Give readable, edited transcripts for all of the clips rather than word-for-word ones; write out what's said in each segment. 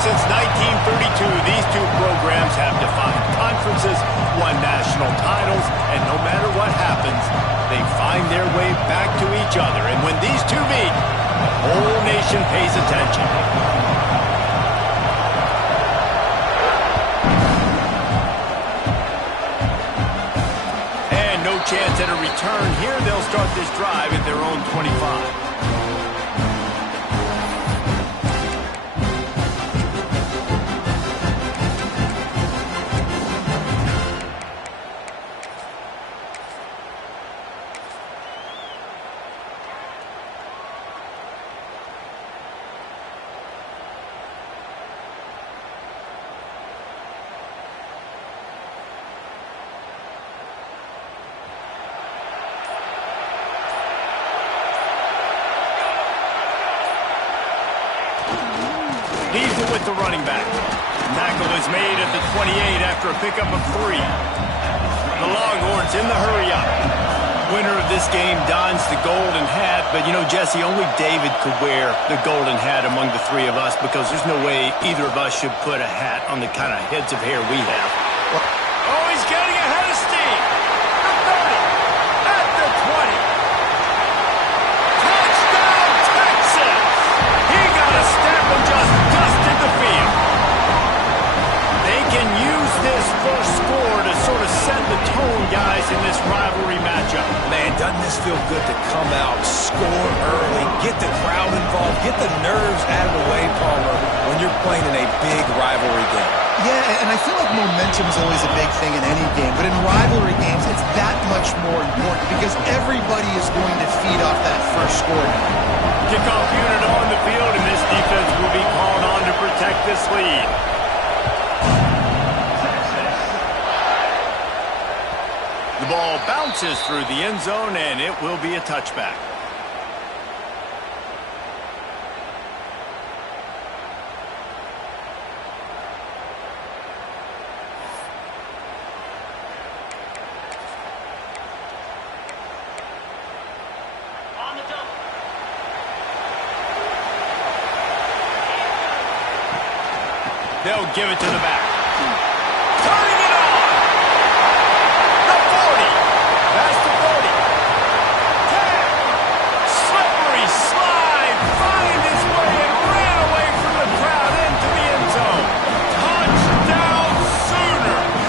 since 1932, these two programs have defined conferences, won national titles, and no matter what happens, they find their way back to each other. And when these two meet, the whole nation pays attention. And no chance at a return here. They'll start this drive at their own 25. Leaves it with the running back. Tackle is made at the 28 after a pickup of 3. The Longhorns in the hurry-up. Winner of this game dons the golden hat, but you know, Jesse, only David could wear the golden hat among the three of us because there's no way either of us should put a hat on the kind of heads of hair we have. Oh, he's getting ahead of steam. The 30, at the 20. Touchdown, Texas! He got a step and just dusted the field. They can use this first score to sort of set the tone, guys, in this rivalry matchup. Man, doesn't this feel good to come out, score early, get the crowd involved, get the nerves out of the way, Palmer, when you're playing in a big rivalry game? Yeah, and I feel like momentum is always a big thing in any game, but in rivalry games, it's that much more important because everybody is going to feed off that first score. Kickoff unit on the field, and this defense will be called on to protect this lead. The ball bounces through the end zone, and it will be a touchback. They'll give it to the back. Turning it on! The 40. That's the 40. 10. Slippery slide. Find his way and ran away from the crowd into the end zone. Touchdown Sooners!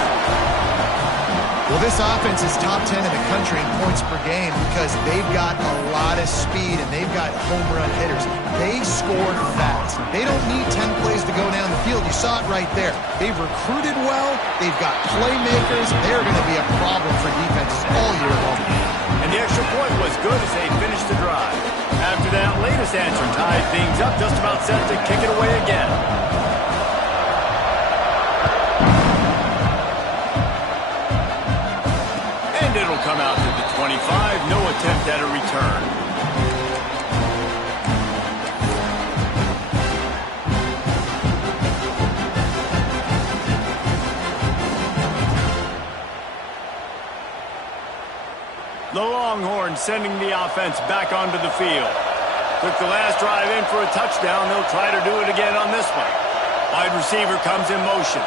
Well, this offense is top 10 in the country in points per game because they've got a lot of speed and they've got home run hitters. They scored fast. They don't need 10 plays to go down the field. You saw it right there. They've recruited well. They've got playmakers. They're going to be a problem for defenses all year long. And the extra point was good as they finished the drive. After that latest answer tied things up, just about set to kick it away again. And it'll come out to the 25. No attempt at a return. The Longhorns sending the offense back onto the field. Took the last drive in for a touchdown. They'll try to do it again on this one. Wide receiver comes in motion.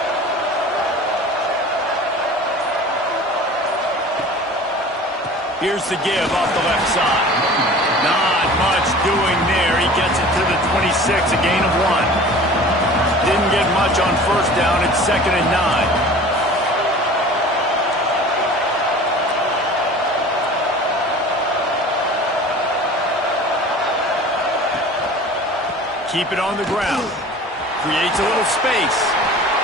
Here's the give off the left side. Not much doing there. He gets it to the 26, a gain of 1. Didn't get much on first down. It's 2nd and 9. Keep it on the ground. Creates a little space.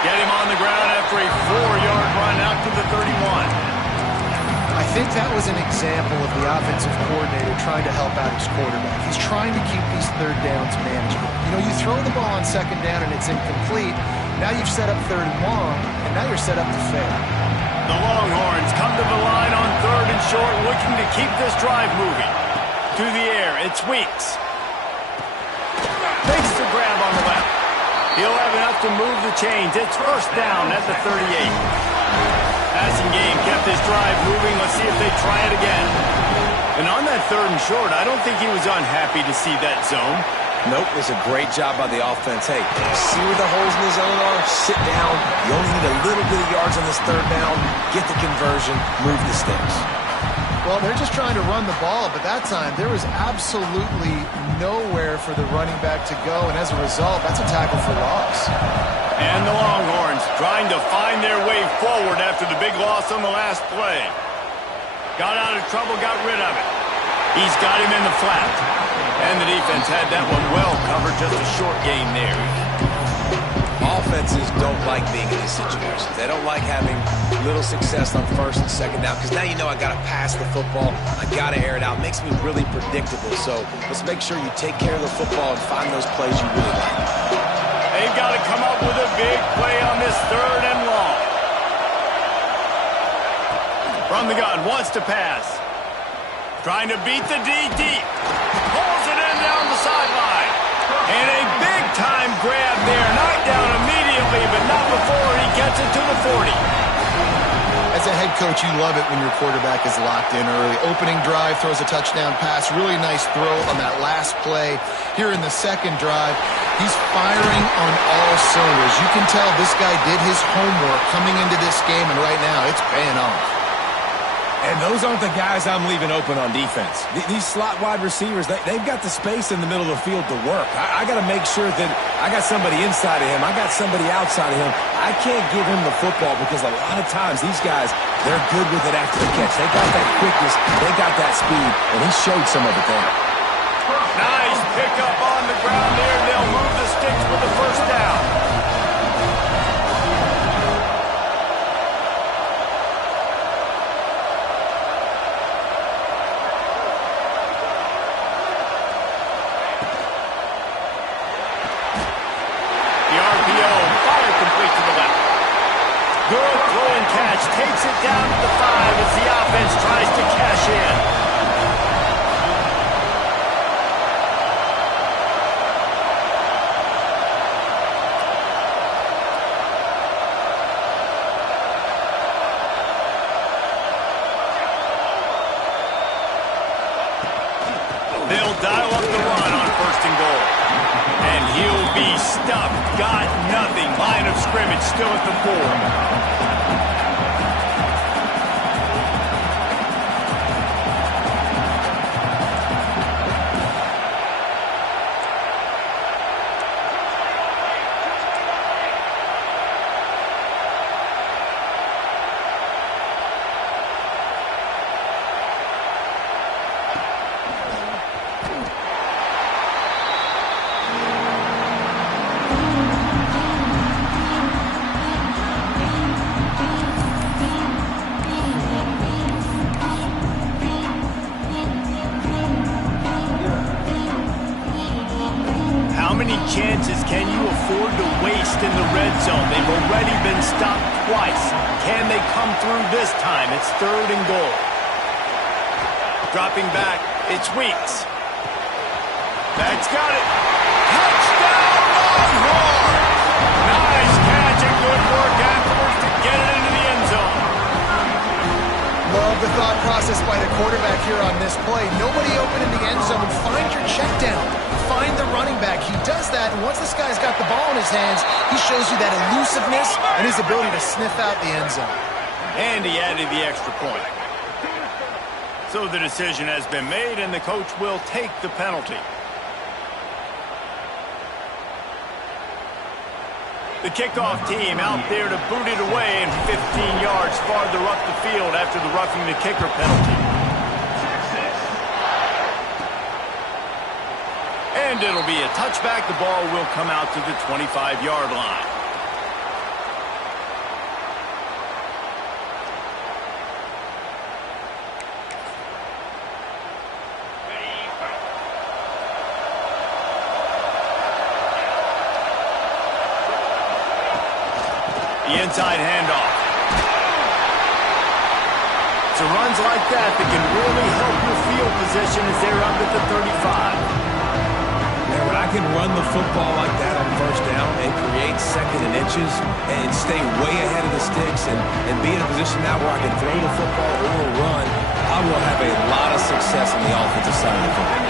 Get him on the ground after a 4-yard run out to the 31. I think that was an example of the offensive coordinator trying to help out his quarterback. He's trying to keep these third downs manageable. You know, you throw the ball on 2nd down and it's incomplete. Now you've set up 3rd and long, and now you're set up to fail. The Longhorns come to the line on 3rd and short, looking to keep this drive moving. To the air, it's Weeks. Makes the grab on the left. He'll have enough to move the chains. It's first down at the 38. Passing game kept this drive moving. Let's see if they try it again. And on that 3rd and short, I don't think he was unhappy to see that zone. Nope, it's a great job by the offense. Hey, see where the holes in the zone are? Sit down. You only need a little bit of yards on this third down. Get the conversion. Move the sticks. Well, they're just trying to run the ball, but that time there was absolutely nowhere for the running back to go, and as a result, that's a tackle for loss. And the Longhorns trying to find their way forward after the big loss on the last play. Got out of trouble, got rid of it. He's got him in the flat. And the defense had that one well covered, just a short gain there. Offenses don't like being in these situations. They don't like having little success on first and second down because now you know I got to pass the football. I got to air it out. It makes me really predictable. So let's make sure you take care of the football and find those plays you really like. They've got to come up with a big play on this third and long. From the gun, wants to pass. Trying to beat the D deep. Pulls it in down the sideline. And a big-time grab there. Knocked down immediately, but not before he gets it to the 40. As a head coach, you love it when your quarterback is locked in early. Opening drive, throws a touchdown pass. Really nice throw on that last play. Here in the second drive, he's firing on all cylinders. You can tell this guy did his homework coming into this game, and right now it's paying off. And those aren't the guys I'm leaving open on defense. These slot wide receivers, they've got the space in the middle of the field to work. I got to make sure that I got somebody inside of him. I got somebody outside of him. I can't give him the football because a lot of times these guys, they're good with it after the catch. They got that quickness. They got that speed, and he showed some of it there. Nice pickup on the ground there. They'll move the sticks with the first down. Good throw and catch. Takes it down to the 5 as the offense tries to cash in. They'll dial up the run on first and goal. And he'll be stuffed. Got nothing. Line of scrimmage still at the 4. Chances can you afford to waste in the red zone? They've already been stopped twice. Can they come through this time? It's third and goal. Dropping back, it's Weeks. That's got it. Touchdown, Longhorn! Nice catch and good work afterwards to get it into the end zone. Love the thought process by the quarterback here on this play. Nobody open in the end zone. Find your check down. Find the running back. He does that, and once this guy's got the ball in his hands, he shows you that elusiveness and his ability to sniff out the end zone. And he added the extra point. So the decision has been made, and the coach will take the penalty. The kickoff team out there to boot it away, and 15 yards farther up the field after the roughing the kicker penalty. And it'll be a touchback. The ball will come out to the 25-yard line. The inside handoff. It's runs like that can really help your field position as they're up at the 35. When I can run the football like that on first down and create second and inches and stay way ahead of the sticks and be in a position now where I can throw the football or run, I will have a lot of success on the offensive side of the football.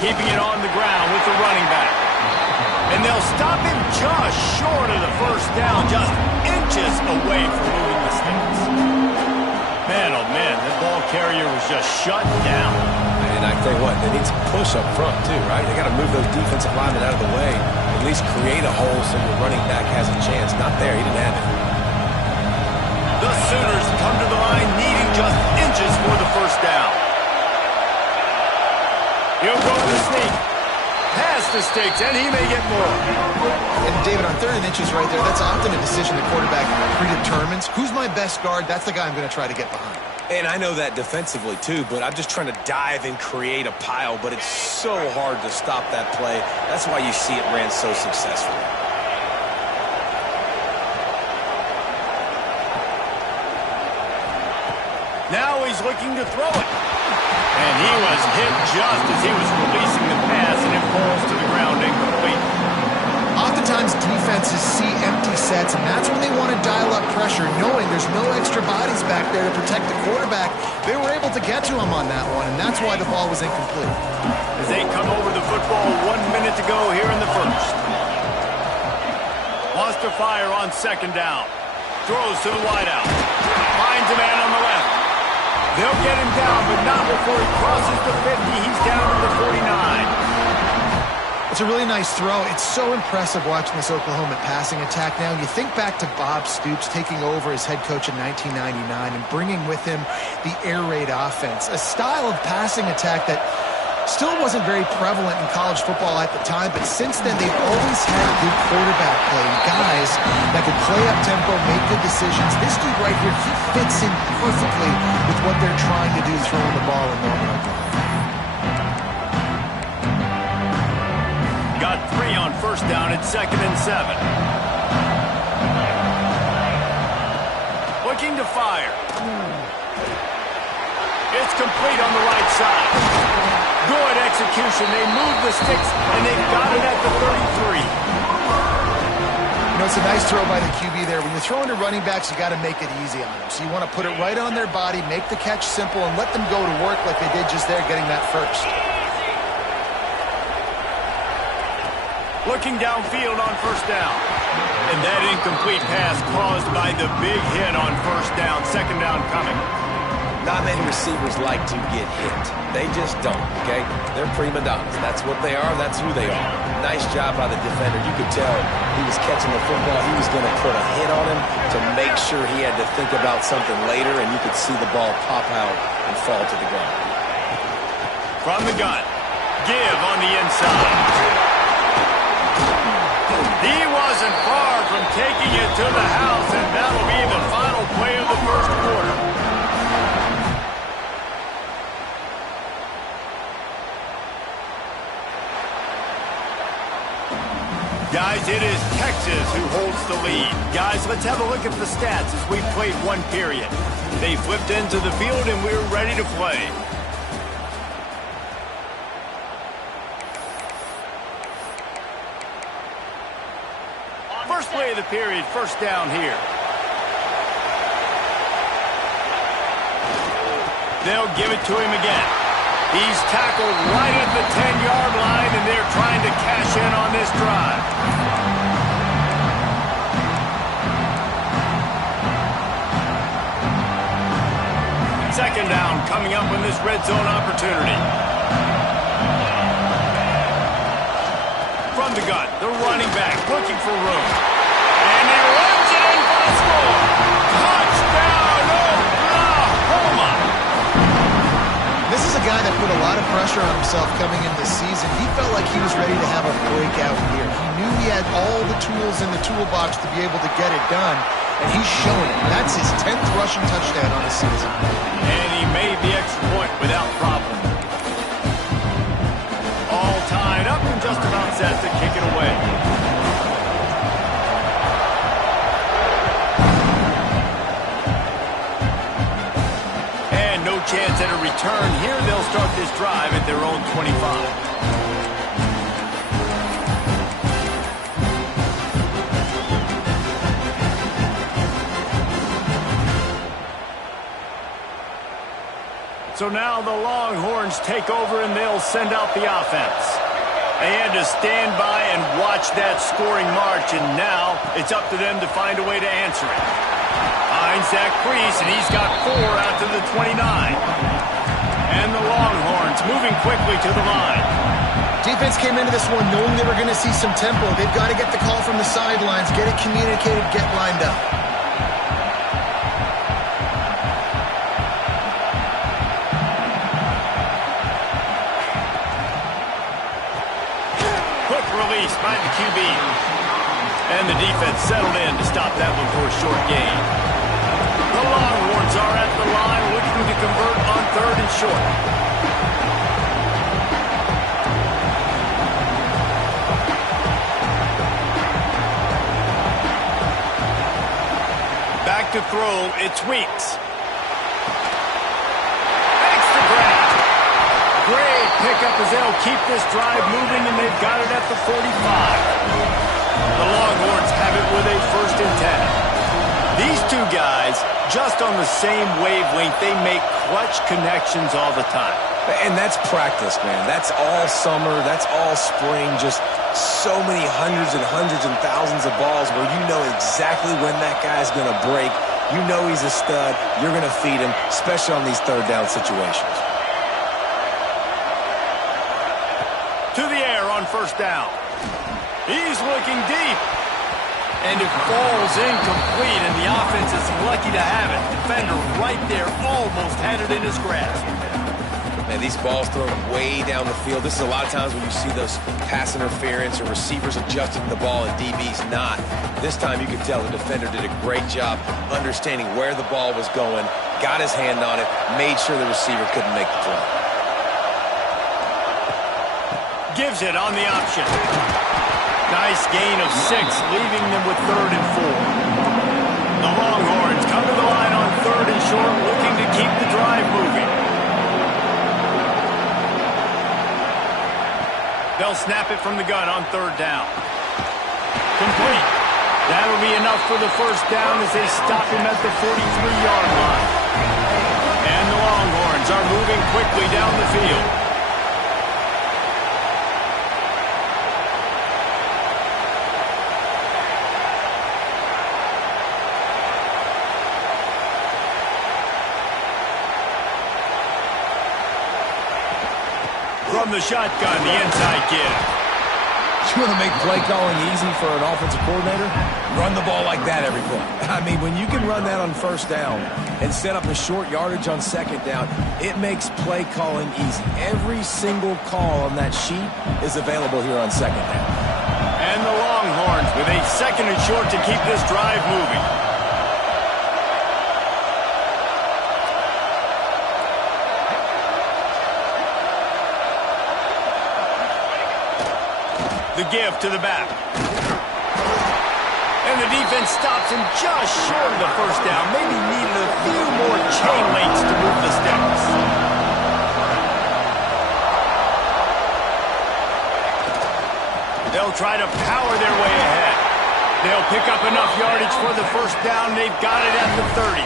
keeping it on the ground with the running back. And they'll stop him just short of the first down, just inches away from moving the sticks. Man, oh man, that ball carrier was just shut down. And I tell you what, they need some push up front too, right? They got to move those defensive linemen out of the way, at least create a hole so your running back has a chance. Not there, he didn't have it. The Sooners come to the line needing just inches for the first down. He'll go to the sneak. Past the sticks, and he may get more. And David, on 3rd and inches right there, that's often a decision the quarterback predetermines. Who's my best guard? That's the guy I'm going to try to get behind. And I know that defensively too, but I'm just trying to dive and create a pile, but it's so hard to stop that play. That's why you see it ran so successfully. Now he's looking to throw it. And he was hit just as he was releasing the pass, and it falls to the ground incomplete. Oftentimes defenses see empty sets, and that's when they want to dial up pressure, knowing there's no extra bodies back there to protect the quarterback. They were able to get to him on that one, and that's why the ball was incomplete. As they come over the football, 1 minute to go here in the first. Wants to fire on 2nd down. Throws to the wideout. Finds a man on the left. They'll get him down, but not before he crosses the 50. He's down to the 49. It's a really nice throw. It's so impressive watching this Oklahoma passing attack now. You think back to Bob Stoops taking over as head coach in 1999 and bringing with him the air raid offense, a style of passing attack that still wasn't very prevalent in college football at the time, but since then they've always had good quarterback play, guys that could play up tempo, make good decisions. This dude right here, he fits in perfectly with what they're trying to do, throwing the ball in Norman, Oklahoma. Got 3 on 1st down at 2nd and 7. Looking to fire. It's complete on the right side. Good execution. They move the sticks, and they've got it at the 33. You know, it's a nice throw by the QB there. When you're throwing to running backs, you got to make it easy on them. So you want to put it right on their body, make the catch simple, and let them go to work like they did just there, getting that first. Looking downfield on 1st down. And that incomplete pass caused by the big hit on 1st down. 2nd down coming. Not many receivers like to get hit. They just don't, okay? They're prima donnas. That's what they are. That's who they are. Nice job by the defender. You could tell he was catching the football. He was going to put a hit on him to make sure he had to think about something later, and you could see the ball pop out and fall to the ground. From the gun. Give on the inside. He wasn't far from taking it to the house, and that'll be the final play of the first quarter. Guys, it is Texas who holds the lead. Guys, let's have a look at the stats as we played 1 period. They flipped into the field, and we're ready to play. First play of the period, 1st down here. They'll give it to him again. He's tackled right at the 10-yard line, and they're trying to cash in on this drive. 2nd down coming up in this red zone opportunity. From the gun, the running back looking for room. And he runs it in for the score. Touchdown, Oklahoma! This is a guy that put a lot of pressure on himself coming into the season. He felt like he was ready to have a breakout year. He knew he had all the tools in the toolbox to be able to get it done, and he's shown it. That's his 10th rushing touchdown on the season. And he made the extra point without problem. All tied up and just about set to kick it away. And no chance at a return here. They'll start this drive at their own 25. So now the Longhorns take over and they'll send out the offense. They had to stand by and watch that scoring march, and now it's up to them to find a way to answer it. Finds that crease, and he's got 4 out to the 29. And the Longhorns moving quickly to the line. Defense came into this one knowing they were going to see some tempo. They've got to get the call from the sidelines, get it communicated, get lined up. Quick release by the QB. And the defense settled in to stop that one for a short gain. The Longhorns are at the line looking to convert on 3rd and short. Back to throw, it's Weeks. Makes the grab. Great pickup as they'll keep this drive moving, and they've got it at the 45. The Longhorns have it with a 1st and 10. These two guys, just on the same wavelength, they make clutch connections all the time. And that's practice, man. That's all summer. That's all spring. Just so many hundreds and thousands of balls where you know exactly when that guy's going to break. You know he's a stud. You're going to feed him, especially on these 3rd down situations. To the air on 1st down. He's looking deep. And it falls incomplete, and the offense is lucky to have it. Defender right there almost had it in his grasp. Man, these balls thrown way down the field. This is a lot of times when you see those pass interference or receivers adjusting the ball and DBs not. This time you could tell the defender did a great job understanding where the ball was going, got his hand on it, made sure the receiver couldn't make the throw. Gives it on the option. Nice gain of 6, leaving them with 3rd and 4. The Longhorns come to the line on 3rd and short, looking to keep the drive moving. They'll snap it from the gun on 3rd down. Complete. That'll be enough for the 1st down as they stop him at the 43-yard line. And the Longhorns are moving quickly down the field. From the shotgun, the inside give. You want to make play calling easy for an offensive coordinator? Run the ball like that every play. I mean, when you can run that on 1st down and set up a short yardage on 2nd down, it makes play calling easy. Every single call on that sheet is available here on 2nd down. And the Longhorns with a 2nd and short to keep this drive moving. The give to the back. And the defense stops him just short of the 1st down. Maybe needed a few more chain links to move the sticks. They'll try to power their way ahead. They'll pick up enough yardage for the 1st down. They've got it at the 30.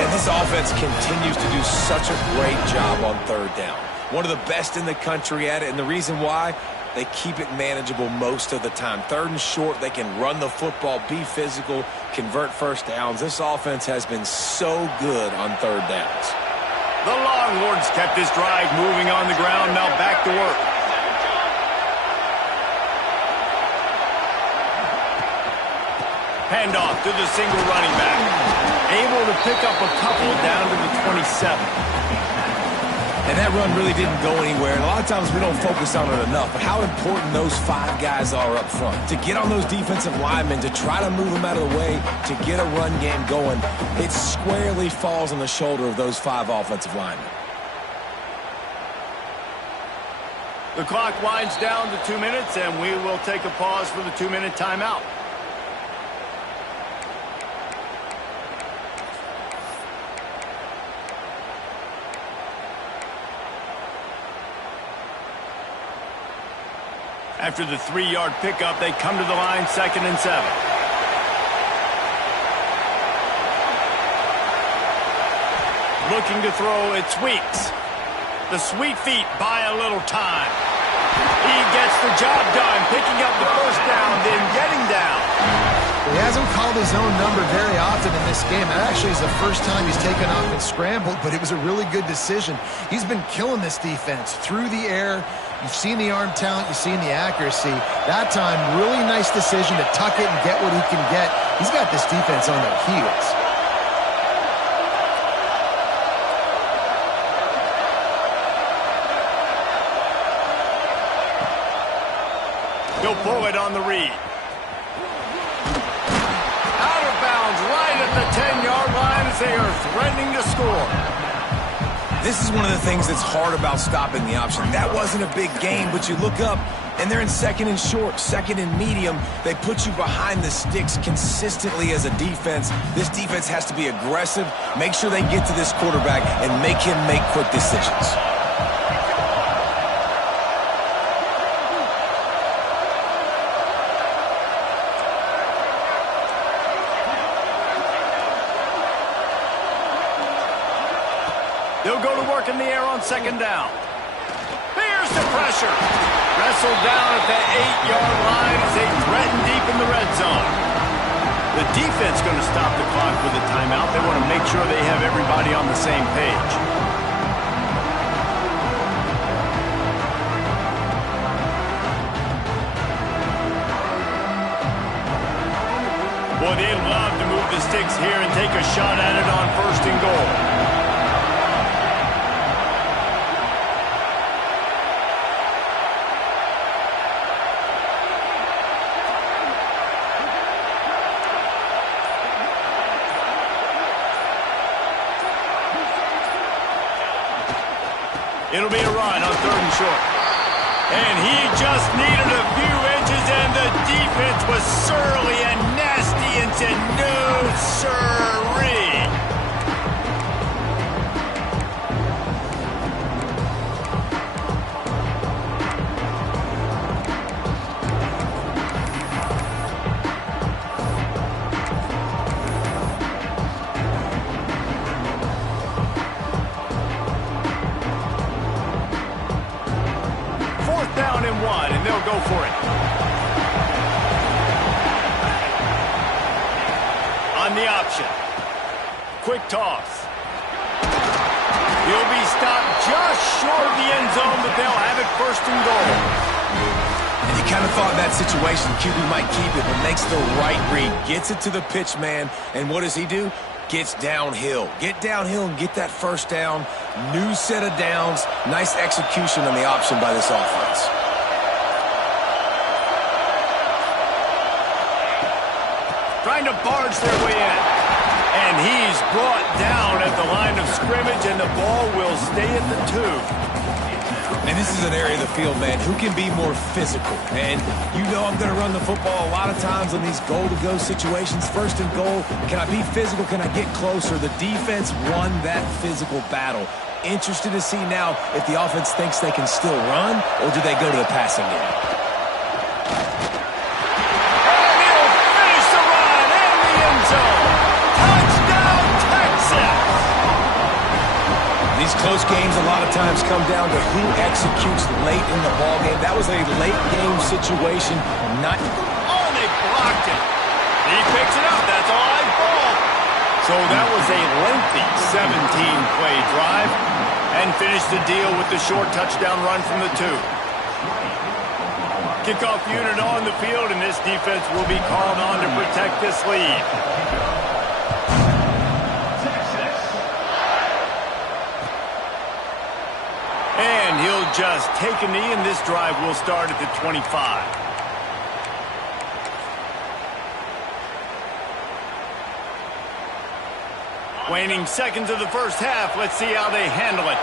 Man, this offense continues to do such a great job on 3rd down. One of the best in the country at it, and the reason why, they keep it manageable most of the time. 3rd and short, they can run the football, be physical, convert 1st downs. This offense has been so good on 3rd downs. The Longhorns kept this drive moving on the ground. Now back to work. Handoff to the single running back. Able to pick up a couple down to the 27. And that run really didn't go anywhere. And a lot of times we don't focus on it enough. But how important those 5 guys are up front. To get on those defensive linemen, to try to move them out of the way, to get a run game going, it squarely falls on the shoulder of those 5 offensive linemen. The clock winds down to 2 minutes, and we will take a pause for the 2-minute timeout. After the 3-yard pickup, they come to the line 2nd and 7. Looking to throw, it's Weeks. The sweet feet buy a little time. He gets the job done, picking up the first down, then getting down. He hasn't called his own number very often in this game. That actually is the first time he's taken off and scrambled, but it was a really good decision. He's been killing this defense through the air. You've seen the arm talent, you've seen the accuracy. That time, really nice decision to tuck it and get what he can get. He's got this defense on their heels. He'll pull it on the read. Out of bounds, right at the 10-yard line as they are threatening to score. This is one of the things that's hard about stopping the option. That wasn't a big gain, but you look up, and they're in second and short, second and medium. They put you behind the sticks consistently as a defense. This defense has to be aggressive, make sure they get to this quarterback, and make him make quick decisions. They'll go to work in the air on second down. Here's the pressure. Wrestled down at the 8-yard line as they threaten deep in the red zone. The defense going to stop the clock with a timeout. They want to make sure they have everybody on the same page. Boy, they'd love to move the sticks here and take a shot at it on first and goal. It'll be a run on third and short. And he just needed a few inches, and the defense was surly and nasty and said, no, sirree. Down and one, and they'll go for it. On the option. Quick toss. He'll be stopped just short of the end zone, but they'll have it first and goal. And you kind of thought in that situation QB might keep it, but makes the right read. Gets it to the pitch man, and what does he do? Gets downhill. Get downhill and get that first down. New set of downs. Nice execution on the option by this offense. Trying to barge their way in. And he's brought down at the line of scrimmage, and the ball will stay at the 2. And this is an area of the field, man, who can be more physical. And you know I'm going to run the football a lot of times on these goal-to-go situations. First and goal, can I be physical? Can I get closer? The defense won that physical battle. Interested to see now if the offense thinks they can still run, or do they go to the passing game? And he'll finish the run in the end zone. Touchdown, Texas! These close games a lot of times come down to who executes late in the ballgame. That was a late-game situation. Oh, they blocked it. He picks it up. That's all right ball. So that was a lengthy 17-play drive and finished the deal with the short touchdown run from the 2. Kickoff unit on the field, and this defense will be called on to protect this lead. And he'll just take a knee, and this drive will start at the 25. Waning seconds of the first half. Let's see how they handle it.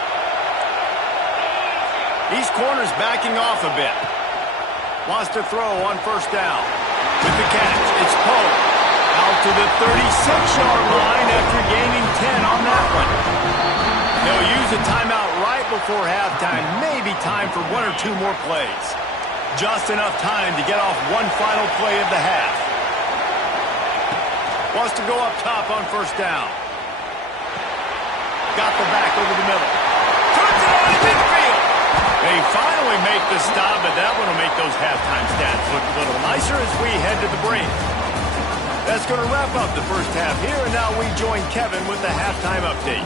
These corners backing off a bit. Wants to throw on first down. With the catch, it's Poe. Out to the 36-yard line after gaining 10 on that one. They'll use a timeout right before halftime. Maybe time for 1 or 2 more plays. Just enough time to get off one final play of the half. Wants to go up top on first down. Got the back over the middle. Turns it on in midfield. They finally make the stop, but that one will make those halftime stats look a little nicer as we head to the break. That's going to wrap up the first half here, and now we join Kevin with the halftime update.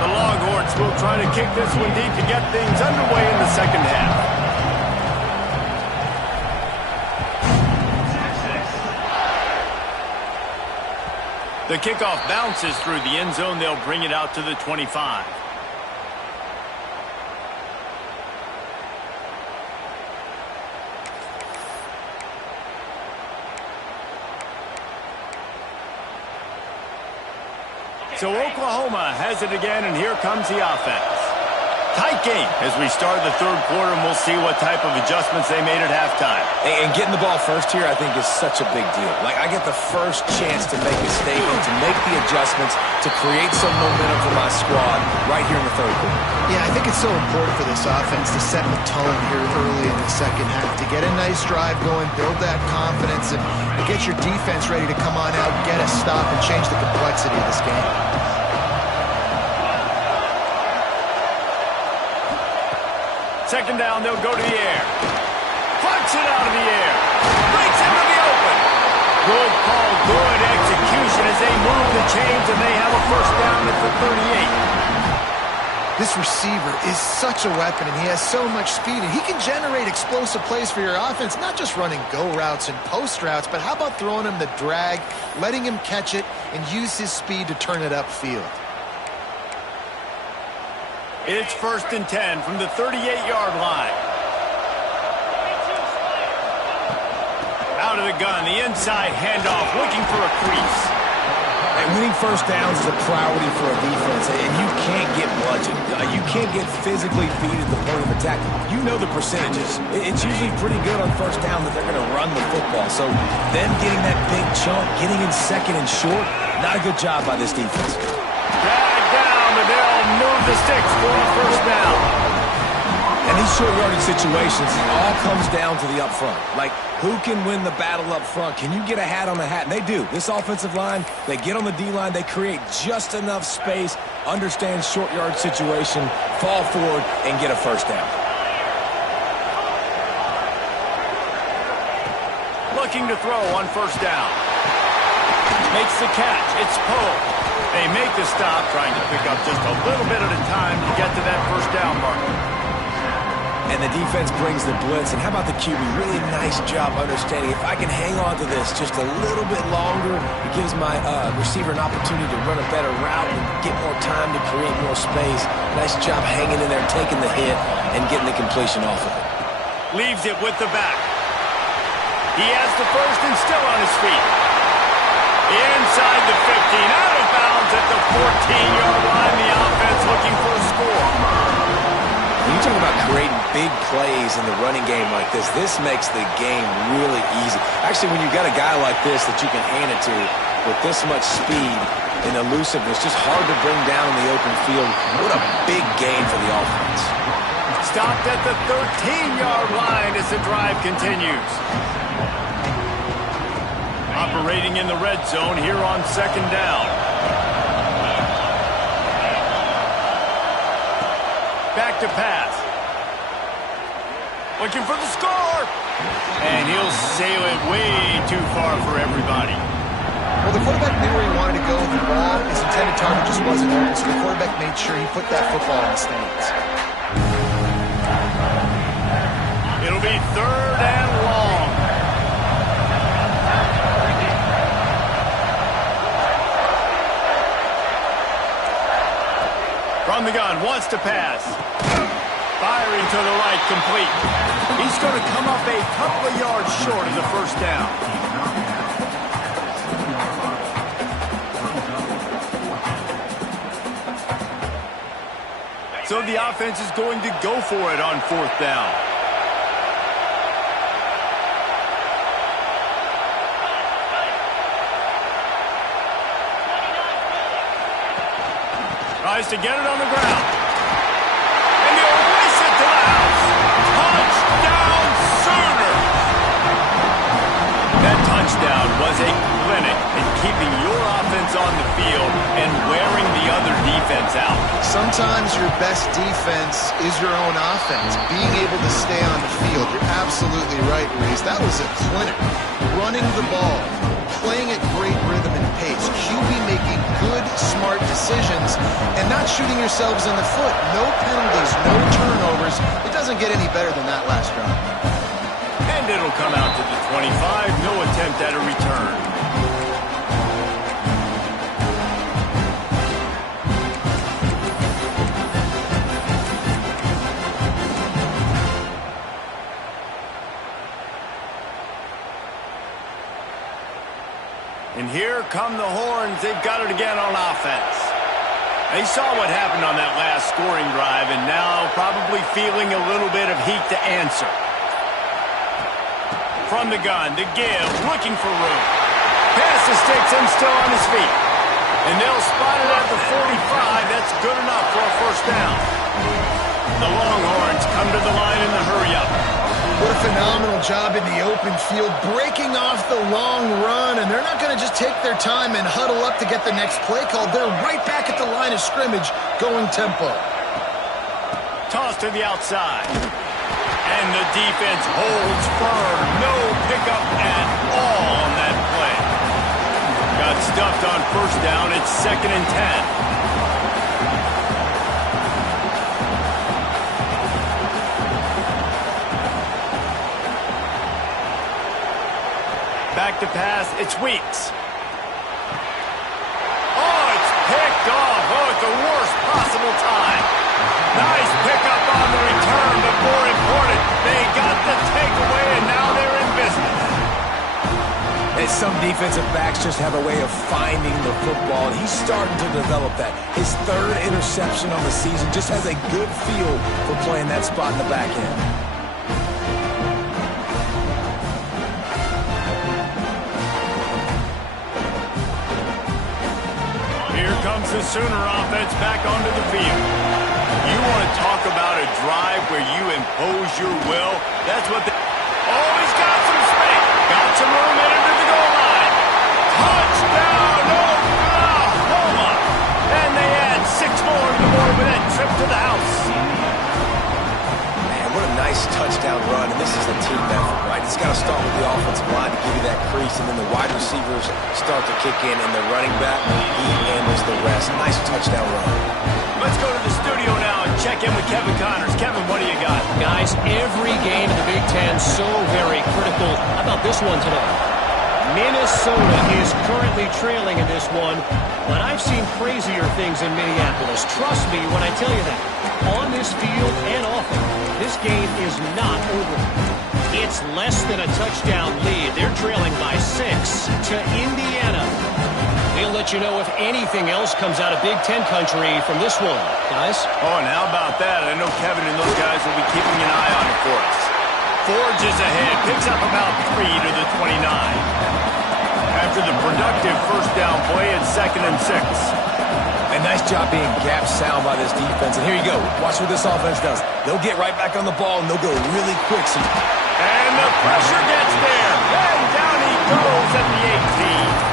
The Longhorns will try to kick this one deep to get things underway in the second half. The kickoff bounces through the end zone. They'll bring it out to the 25. So Oklahoma has it again, and here comes the offense. Tight game as we start the third quarter, and we'll see what type of adjustments they made at halftime. And getting the ball first here, I think, is such a big deal. Like, I get the first chance to make a statement, to make the adjustments, to create some momentum for my squad right here in the third quarter. Yeah, I think it's so important for this offense to set the tone here early in the second half, to get a nice drive going, build that confidence, and get your defense ready to come on out, get a stop, and change the complexity of this game. Second down, they'll go to the air. Punch it out of the air. Breaks into the open. Good call, good execution as they move the chains, and they have a first down at the 38. This receiver is such a weapon, and he has so much speed, and he can generate explosive plays for your offense, not just running go routes and post routes, but how about throwing him the drag, letting him catch it, and use his speed to turn it upfield. It's 1st and 10 from the 38-yard line. Out of the gun, the inside handoff, looking for a crease. And winning first downs is a priority for a defense, and you can't get bludgeoned. You can't get physically beat at the point of attack. You know the percentages. It's usually pretty good on first down that they're going to run the football. So them getting that big chunk, getting in second and short, not a good job by this defense. Drag down, but they'll move the sticks for a first down. And these short yardage situations, it all comes down to the up front. Like, who can win the battle up front? Can you get a hat on the hat? And they do. This offensive line, they get on the D-line, they create just enough space, understand short yard situation, fall forward, and get a first down. Looking to throw on first down. Makes the catch. It's Poe. They make the stop, trying to pick up just a little bit at a time to get to that first down marker. And the defense brings the blitz. And how about the QB? Really nice job understanding. If I can hang on to this just a little bit longer, it gives my receiver an opportunity to run a better route and get more time to create more space. Nice job hanging in there, taking the hit, and getting the completion off of it. Leaves it with the back. He has the first and still on his feet. Inside the 15, out of bounds at the 14-yard line. The offense looking for a score. When you talk about creating big plays in the running game like this makes the game really easy. Actually, when you've got a guy like this that you can hand it to with this much speed and elusiveness, just hard to bring down in the open field. What a big game for the offense. Stopped at the 13-yard line as the drive continues. Operating in the red zone here on second down. Back to pass. Looking for the score. And he'll sail it way too far for everybody. Well, the quarterback knew where he wanted to go with the ball. His intended target just wasn't open, so the quarterback made sure he put that football in the stands. It'll be third and long. From the gun, wants to pass. Firing to the right, complete. He's going to come up a couple of yards short of the first down. So the offense is going to go for it on fourth down. Tries to get it on the ground. And they'll race sometimes your best defense is your own offense. Being able to stay on the field. You're absolutely right, Reese. That was a clinic. Running the ball, playing at great rhythm and pace. QB making good, smart decisions, and not shooting yourselves in the foot. No penalties, no turnovers. It doesn't get any better than that last drive. And it'll come out to the 25. No attempt at a return. And here come the horns. They've got it again on offense. They saw what happened on that last scoring drive, and now probably feeling a little bit of heat to answer. From the gun to give, looking for room. Pass the sticks and still on his feet. And they'll spot it at the 45. That's good enough for a first down. The Longhorns come to the line in the hurry-up. What a phenomenal job in the open field, breaking off the long run, and they're not going to just take their time and huddle up to get the next play called. They're right back at the line of scrimmage, going tempo. Toss to the outside. And the defense holds firm. No pickup at all on that play. Got stuffed on first down. It's 2nd and 10. Back to pass, it's Weeks. Oh, it's picked off. Oh, at the worst possible time. Nice pickup on the return, but more important, they got the takeaway, and now they're in business. And some defensive backs just have a way of finding the football, and he's starting to develop that. His 3rd interception on the season, just has a good feel for playing that spot in the back end. Here comes the Sooner offense back onto the field. You want to talk about a drive where you impose your will? That's what they... Oh, he's got some space. Got some room in into the goal line. Touchdown, Oklahoma. And they add 6 more to the board with that trip to the house. Man, what a nice touchdown run, and this is a team effort, right? It's got to start with the offensive line to give you that crease, and then the wide receivers start to kick in, and the running back, he handles the rest. Nice touchdown run. Let's go to the studio now and check in with Kevin Connors. Kevin, what do you got? Guys, every game in the Big Ten so very critical. How about this one today? Minnesota is currently trailing in this one, but I've seen crazier things in Minneapolis. Trust me when I tell you that. On this field and off it, this game is not over. It's less than a touchdown lead. They're trailing by 6 to Indiana. We'll let you know if anything else comes out of Big Ten country from this one. Guys? Oh, and how about that? I know Kevin and those guys will be keeping an eye on it for us. Forges ahead, picks up about 3 to the 29. After the productive first down play, it's 2nd and 6. A nice job being gap sound by this defense. And here you go. Watch what this offense does. They'll get right back on the ball, and they'll go really quick. And the pressure gets there. And down he goes at the 18.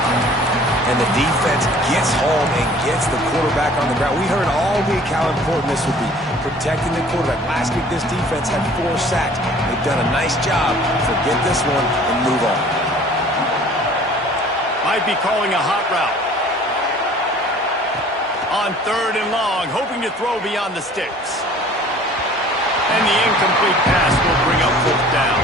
And the defense gets home and gets the quarterback on the ground. We heard all week how important this would be, protecting the quarterback. Last week, this defense had 4 sacks. They've done a nice job. Forget this one and move on. Might be calling a hot route. On 3rd and long, hoping to throw beyond the sticks. And the incomplete pass will bring up 4th down.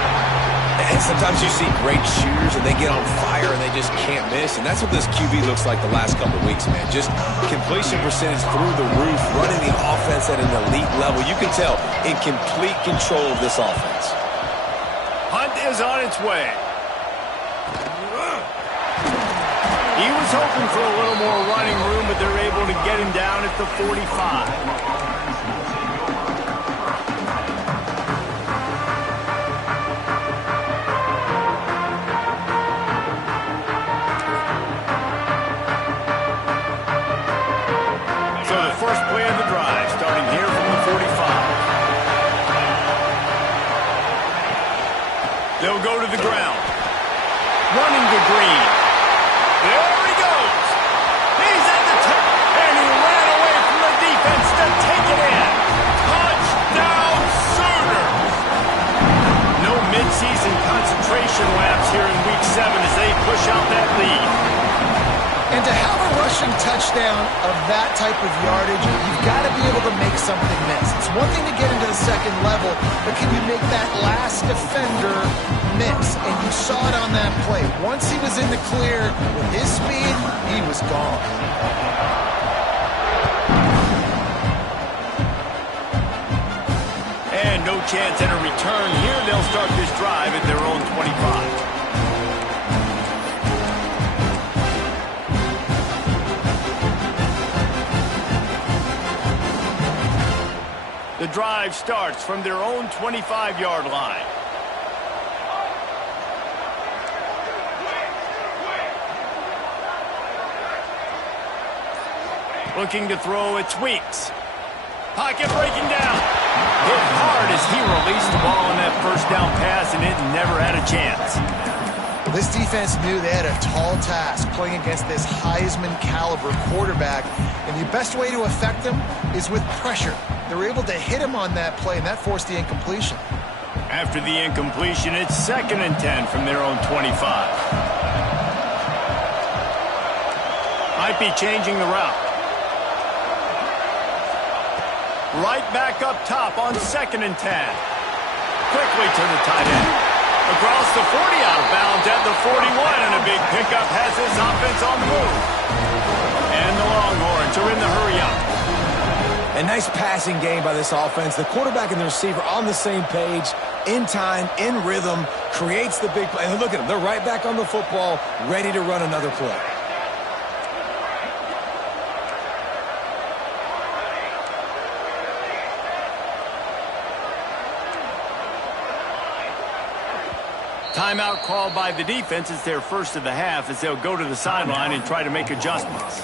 And sometimes you see great shooters and they get on fire and they just can't miss. And that's what this QB looks like the last couple of weeks, man. Just completion percentage through the roof, running the offense at an elite level. You can tell in complete control of this offense. Hunt is on its way. He was hoping for a little more running room, but they're able to get him down at the 45. First play of the drive, starting here from the 45. They'll go to the ground. Running to Green. There he goes. He's at the top, and he ran away from the defense. Stepped concentration laps here in Week 7 as they push out that lead. And to have a rushing touchdown of that type of yardage, you've got to be able to make something miss. It's one thing to get into the second level, but can you make that last defender miss? And you saw it on that play. Once he was in the clear with his speed, he was gone. And no chance at a return here. They'll start this drive at their own 25. The drive starts from their own 25-yard line. Looking to throw, it's Weeks. Pocket breaking down. Hit hard as he released the ball on that first down pass, and it never had a chance. Well, this defense knew they had a tall task playing against this Heisman-caliber quarterback, and the best way to affect him is with pressure. They were able to hit him on that play, and that forced the incompletion. After the incompletion, it's 2nd and 10 from their own 25. Might be changing the route. Right back up top on 2nd and 10. Quickly to the tight end. Across the 40, out of bounds at the 41, and a big pickup has this offense on the move. And the Longhorns are in the hurry-up. A nice passing game by this offense. The quarterback and the receiver on the same page, in time, in rhythm, creates the big play. And look at them. They're right back on the football, ready to run another play. Timeout called by the defense. It's their first of the half as they'll go to the sideline and try to make adjustments.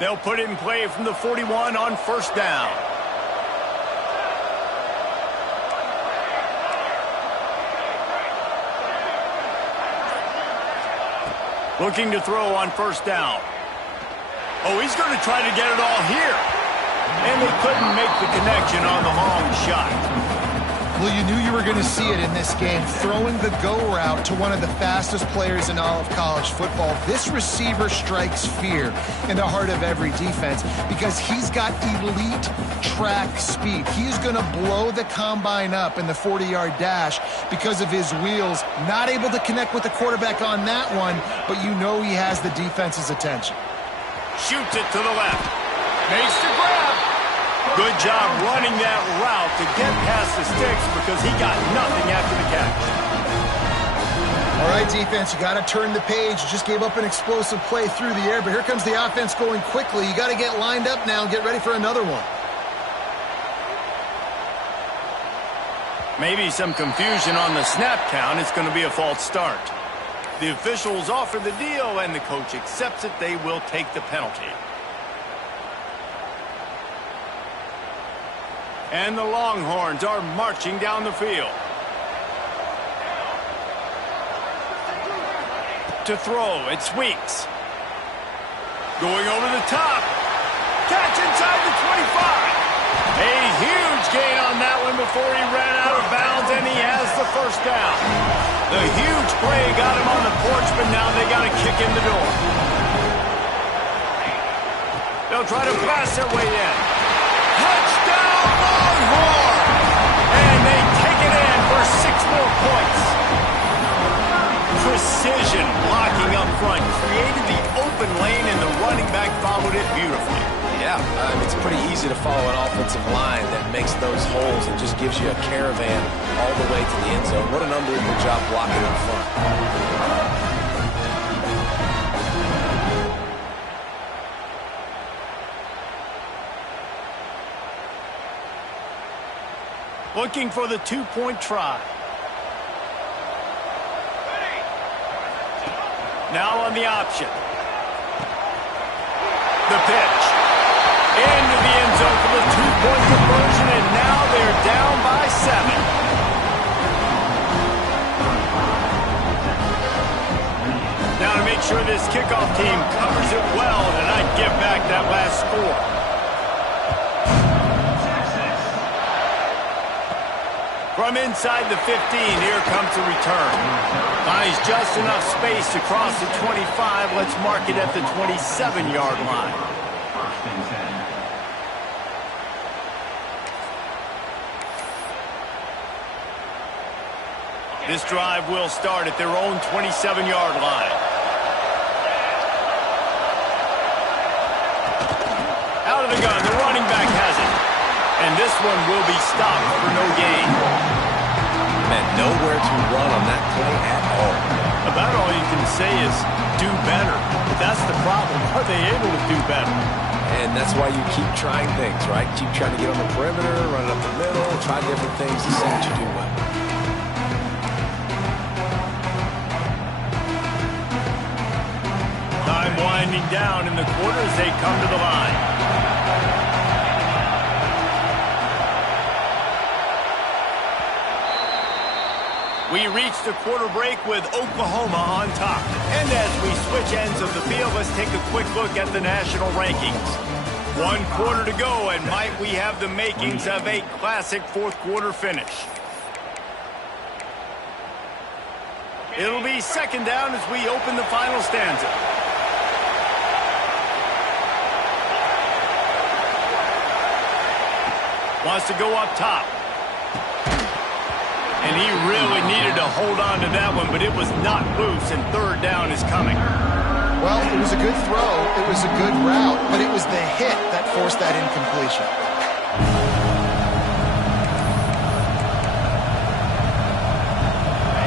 They'll put it in play from the 41 on 1st down. Looking to throw on 1st down. Oh, he's going to try to get it all here. And they couldn't make the connection on the long shot. Well, you knew you were going to see it in this game, throwing the go route to one of the fastest players in all of college football. This receiver strikes fear in the heart of every defense because he's got elite track speed. He's going to blow the combine up in the 40-yard dash because of his wheels. Not able to connect with the quarterback on that one, but you know he has the defense's attention. Shoots it to the left. Makes the grab. Good job running that route to get past the sticks because he got nothing after the catch. All right, defense, you got to turn the page. You just gave up an explosive play through the air, but here comes the offense going quickly. You got to get lined up now and get ready for another one. Maybe some confusion on the snap count. It's going to be a false start. The officials offer the deal, and the coach accepts it. They will take the penalty. And the Longhorns are marching down the field. To throw, it's Weeks. Going over the top. Catch inside the 25. A huge gain on that one before he ran out of bounds, and he has the 1st down. The huge play got him on the porch, but now they got to kick in the door. They'll try to pass their way in. Touchdown, Longhorns! And they take it in for 6 more points. Precision blocking up front created the open lane, and the running back followed it beautifully. Yeah, it's pretty easy to follow an offensive line that makes those holes and just gives you a caravan all the way to the end zone. What an unbelievable job blocking up front. Looking for the 2-point try. Now on the option. The pitch. Into the end zone for the 2-point conversion, and now they're down by 7. Down make sure this kickoff team covers it well, and I'd give back that last score. From inside the 15, here comes the return. Buys just enough space to cross the 25. Let's mark it at the 27-yard line. This drive will start at their own 27-yard line. Out of the gun, the running back has it. And this one will be stopped for no gain. Man, nowhere to run on that play at all. About all you can say is do better. But that's the problem. Are they able to do better? And that's why you keep trying things, right? Keep trying to get on the perimeter, run it up the middle, try different things to see what you do well. Time winding down in the quarter as they come to the line. We reach the quarter break with Oklahoma on top. And as we switch ends of the field, let's take a quick look at the national rankings. 1 quarter to go, and might we have the makings of a classic fourth quarter finish. It'll be second down as we open the final stanza. Wants to go up top. And he really needed to hold on to that one, but it was not loose, and third down is coming. Well, it was a good throw. It was a good route, but it was the hit that forced that incompletion.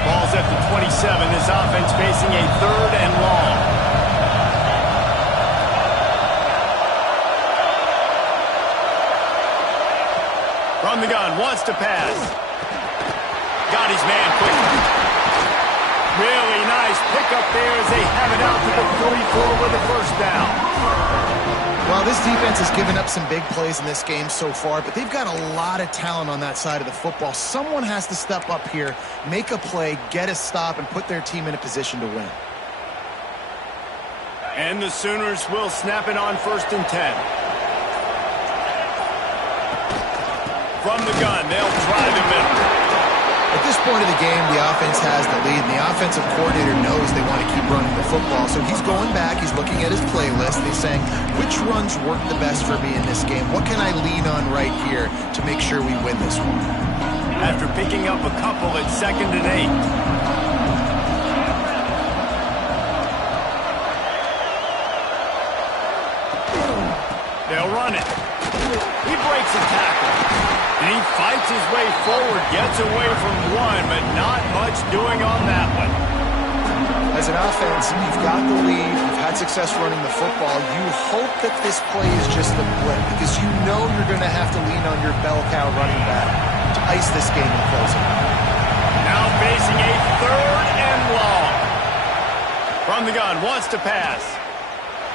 Ball's at the 27. This offense facing a third and long. From the gun, wants to pass. Got his man quickly. Really nice pickup there as they have it out to the 44 with a first down. Well, this defense has given up some big plays in this game so far, but they've got a lot of talent on that side of the football. Someone has to step up here, make a play, get a stop, and put their team in a position to win. And the Sooners will snap it on 1st and 10. From the gun, they'll try the middle. At this point of the game, the offense has the lead, and the offensive coordinator knows they want to keep running the football. So he's going back, he's looking at his playlist, and he's saying, which runs work the best for me in this game? What can I lean on right here to make sure we win this one? After picking up a couple at 2nd and 8. They'll run it. He breaks a tackle. And he fights his way forward, gets away from one, but not much doing on that one. As an offense, you've got the lead, you've had success running the football. You hope that this play is just a blip because you know you're going to have to lean on your bell cow running back to ice this game and close it. Now facing a third and long. From the gun, wants to pass.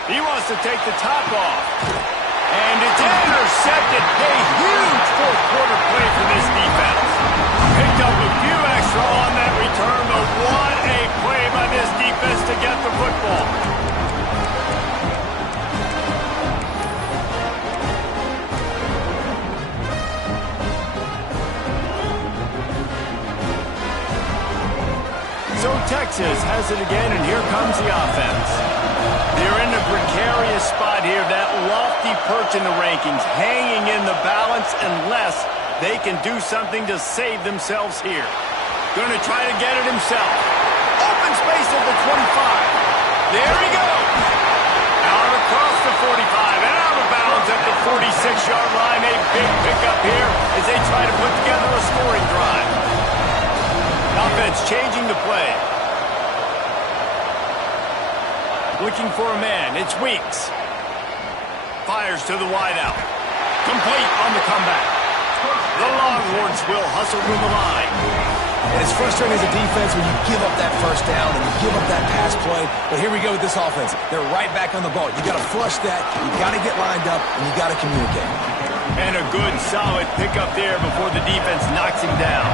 He wants to take the top off. And it's intercepted. A huge fourth quarter play for this defense. Picked up a few extra on that return, but what a play by this defense to get the football. So Texas has it again, and here comes the offense. They're in a precarious spot here, that lofty perch in the rankings, hanging in the balance unless they can do something to save themselves here. Going to try to get it himself. Open space at the 25. There he goes. Out across the 45 and out of bounds at the 46-yard line. A big pickup here as they try to put together a scoring drive. Offense changing the play. Looking for a man. It's Weeks. Fires to the wideout. Complete on the comeback. The Longhorns will hustle through the line. And it's frustrating as a defense when you give up that first down and you give up that pass play. But here we go with this offense. They're right back on the ball. You got to flush that. You got to get lined up, and you got to communicate. And a good, solid pickup there before the defense knocks him down.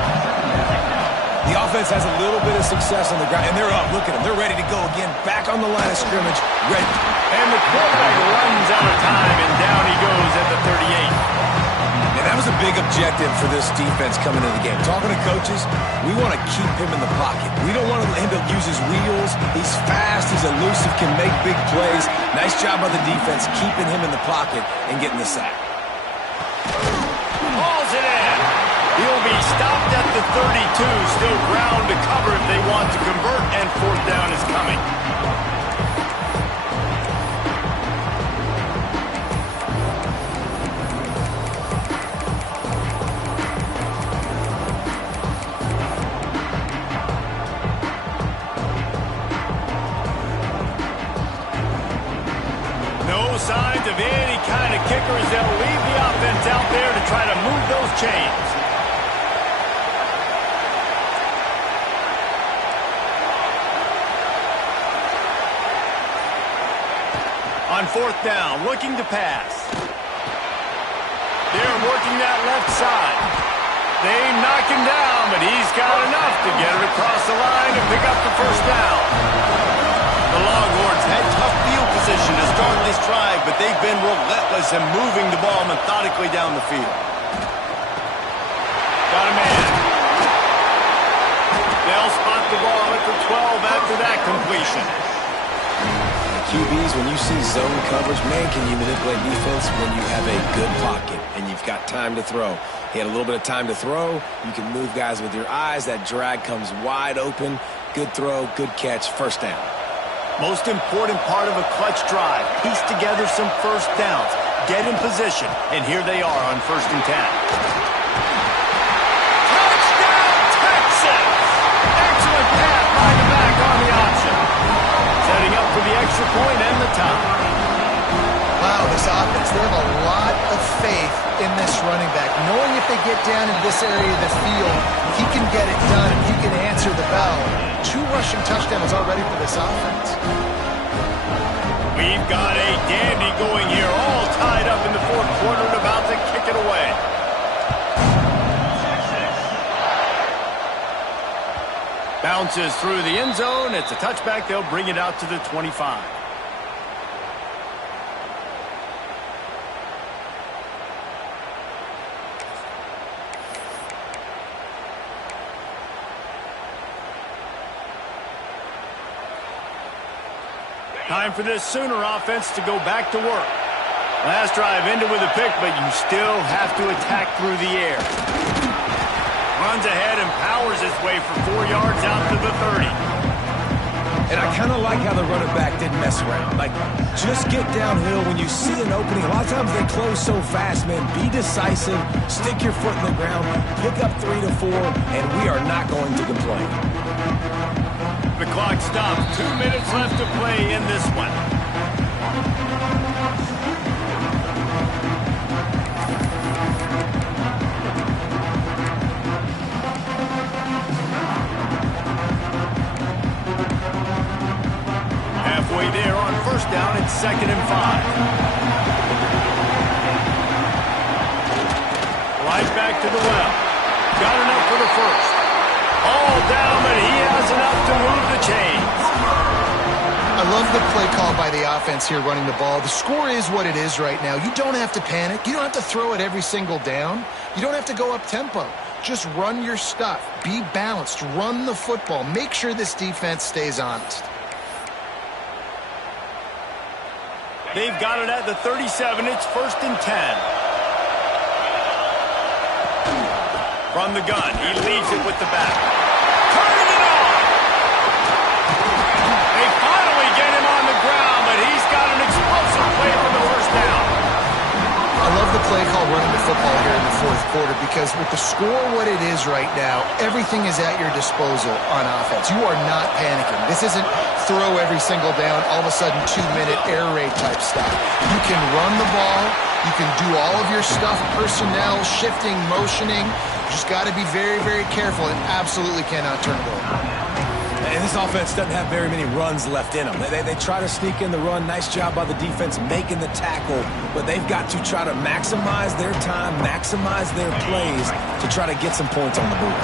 The offense has a little bit of success on the ground, and they're up. Look at them. They're ready to go again. Back on the line of scrimmage. Ready. And the quarterback runs out of time, and down he goes at the 38. And that was a big objective for this defense coming into the game. Talking to coaches, we want to keep him in the pocket. We don't want him to use his wheels. He's fast. He's elusive, can make big plays. Nice job by the defense keeping him in the pocket and getting the sack. Hauls it in. He'll be stopped at the 32. Still ground to cover if they want to convert, and fourth down is coming. No signs of any kind of kickers. They'll leave the offense out there to try to move those chains. On fourth down, looking to pass. They're working that left side. They knock him down, but he's got enough to get it across the line and pick up the first down. The Longhorns had tough field position to start this drive, but they've been relentless in moving the ball methodically down the field. Got a man. They'll spot the ball at the 12 after that completion. QBs, when you see zone coverage, man, can you manipulate defense when you have a good pocket and you've got time to throw. He had a little bit of time to throw. You can move guys with your eyes. That drag comes wide open. Good throw, good catch, first down. Most important part of a clutch drive. Piece together some first downs. Get in position. And here they are on 1st and 10. Touchdown, Texas! Excellent pass by the back on the option. Setting up for the extra point and the tie. Wow, this offense, they have a lot of faith in this running back. Knowing if they get down in this area of the field, he can get it done. He can answer the bell. 2 rushing touchdowns already for this offense. We've got a dandy going here, all tied up in the fourth quarter and about to kick it away. Bounces through the end zone. It's a touchback. They'll bring it out to the 25. Time for this Sooner offense to go back to work. Last drive ended with a pick, but you still have to attack through the air. Runs ahead and powers his way for 4 yards out to the 30. And I kind of like how the running back didn't mess around. Like, just get downhill when you see an opening. A lot of times they close so fast, man. Be decisive. Stick your foot in the ground. Pick up 3 to 4, and we are not going to complain. The clock stops. 2 minutes left to play in this one. Halfway there on first down, it's 2nd and 5. Right back to the well. Got enough for the first. All down, but he has enough to move the chains. I love the play call by the offense here running the ball. The score is what it is right now. You don't have to panic. You don't have to throw it every single down. You don't have to go up tempo. Just run your stuff. Be balanced. Run the football. Make sure this defense stays honest. They've got it at the 37. It's 1st and 10. From the gun, he leaves it with the back. Turning it on! They finally get him on the ground, but he's got an explosive play for the first down. I love the play call running the football here in the fourth quarter because with the score what it is right now, everything is at your disposal on offense. You are not panicking. This isn't throw every single down, all of a sudden 2-minute air raid type stuff. You can run the ball. You can do all of your stuff, personnel, shifting, motioning. You just got to be very, very careful and absolutely cannot turn it over. And this offense doesn't have very many runs left in them. They try to sneak in the run. Nice job by the defense making the tackle. But they've got to try to maximize their time, maximize their plays to try to get some points on the board.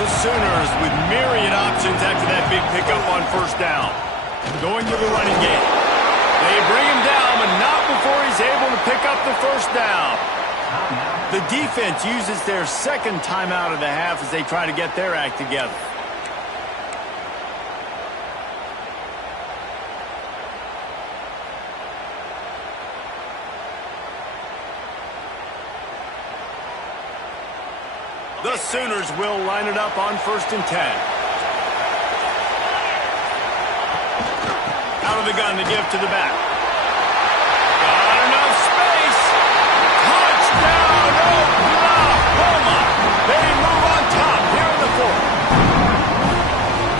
The Sooners with myriad options after that big pickup on first down. Going to the running game. They bring him down, but not before he's able to pick up the first down. The defense uses their second timeout of the half as they try to get their act together. The Sooners will line it up on 1st and 10. Out of the gun to give to the back. Got enough space. Touchdown, Oklahoma. They move on top here in the 4th.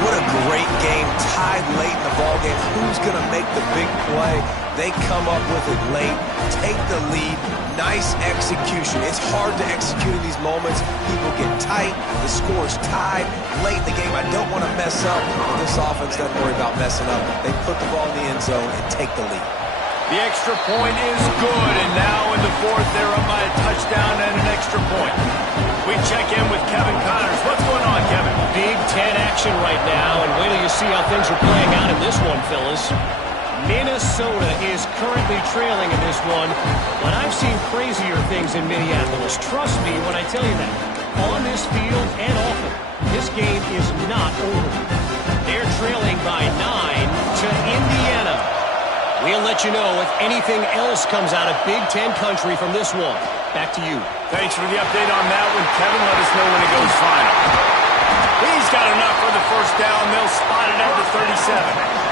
What a great game, tied late in the ballgame. Who's going to make the big play? They come up with it late, take the lead. Nice execution. It's hard to execute in these moments. People get tight. The score's tied late in the game. I don't want to mess up, but this offense doesn't worry about messing up. They put the ball in the end zone and take the lead. The extra point is good, and now in the 4th, they're up by a touchdown and an extra point. We check in with Kevin Connors. What's going on, Kevin? Big 10 action right now, and wait till you see how things are playing out in this one, Phyllis. Minnesota is currently trailing in this one, but I've seen crazier things in Minneapolis. Trust me when I tell you that. On this field and off it, this game is not over. They're trailing by 9 to Indiana. We'll let you know if anything else comes out of Big Ten country from this one. Back to you. Thanks for the update on that one, Kevin. Let us know when it goes final. He's got enough for the first down. They'll spot it at the 37.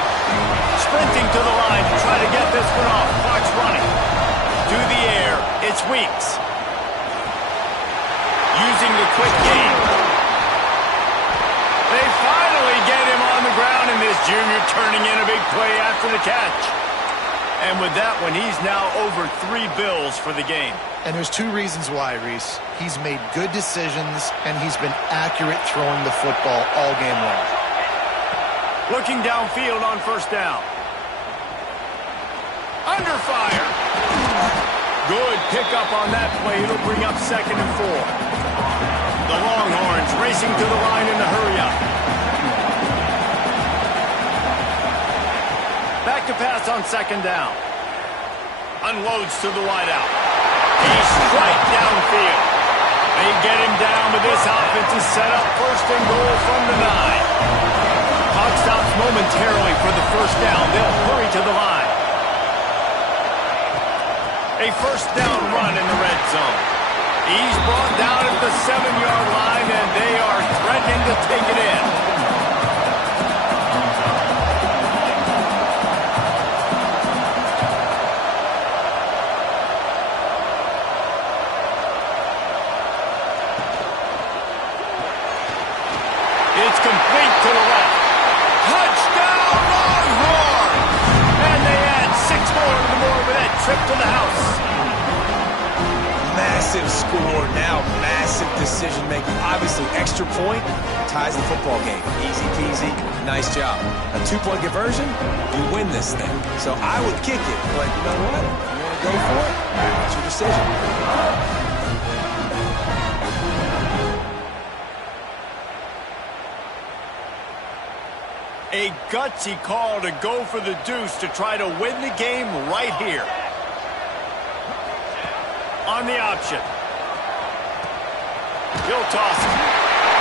Sprinting to the line to try to get this one off. Clock's running. To the air, it's Weeks. Using the quick game. They finally get him on the ground, and this junior turning in a big play after the catch. And with that one, he's now over 3 bills for the game. And there's 2 reasons why, Reese. He's made good decisions, and he's been accurate throwing the football all game long. Looking downfield on first down. Under fire. Good pickup on that play. It'll bring up 2nd and 4. The Longhorns racing to the line in the hurry-up. Back to pass on 2nd down. Unloads to the wideout. He's straight downfield. They get him down, but this offense is set up 1st and goal from the 9. Clock stops momentarily for the first down. They'll hurry to the line. A first down run in the red zone. He's brought down at the 7-yard line, and they are threatening to take it in. It's complete to the left. Touchdown, Longhorns! And they add 6 more to the board with that trip to the house. Massive score, now massive decision-making. Obviously, extra point ties the football game. Easy peasy, nice job. A 2-point conversion, you win this thing. So I would kick it, but you know what? If you want to go for it, it's your decision. A gutsy call to go for the deuce to try to win the game right here. On the option. He'll toss it.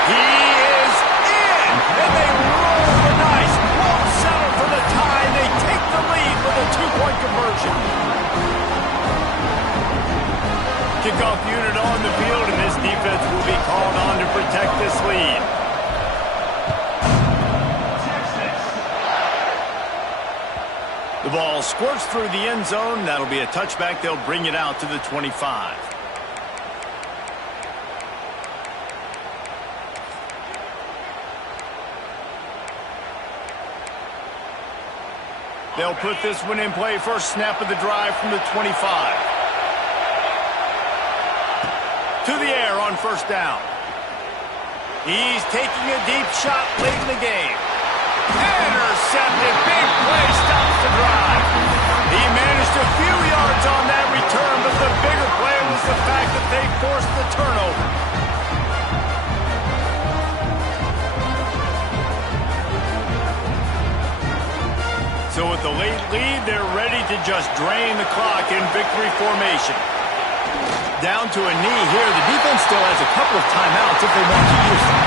He is in! And they roll the dice. Won't settle for the tie. They take the lead with a 2-point conversion. Kickoff unit on the field, and this defense will be called on to protect this lead. The ball squirts through the end zone. That'll be a touchback. They'll bring it out to the 25. They'll put this one in play. First snap of the drive from the 25. To the air on first down. He's taking a deep shot late in the game. Intercepted. Big play stops the drive. He managed a few yards on that return, but the bigger play was the fact that they forced the turnover. So with the late lead, they're ready to just drain the clock in victory formation. Down to a knee here. The defense still has a couple of timeouts if they want to use them.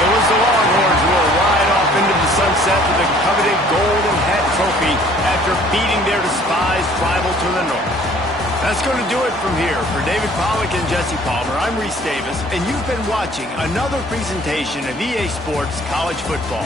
It was the Longhorns who will ride off into the sunset with the coveted golden hat trophy after beating their despised rival to the north. That's going to do it from here. For David Pollack and Jesse Palmer, I'm Reese Davis, and you've been watching another presentation of EA Sports College Football.